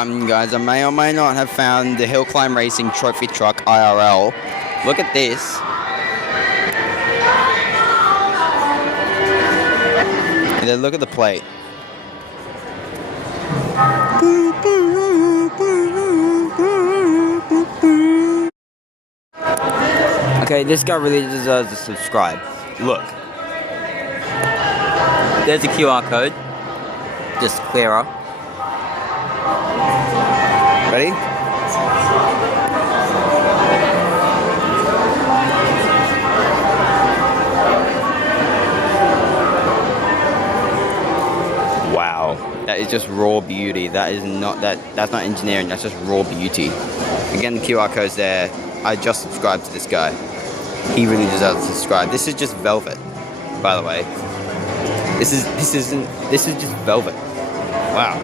guys, I may or may not have found the Hill Climb Racing Trophy Truck IRL. Look at this. And then look at the plate. Okay, this guy really deserves to subscribe. Look. There's a QR code. Just clearer. Ready? Wow, that is just raw beauty. That's not engineering, that's just raw beauty. Again, the QR code's there. I just subscribed to this guy. He really deserves to subscribe. This is just velvet, by the way. This is just velvet. Wow.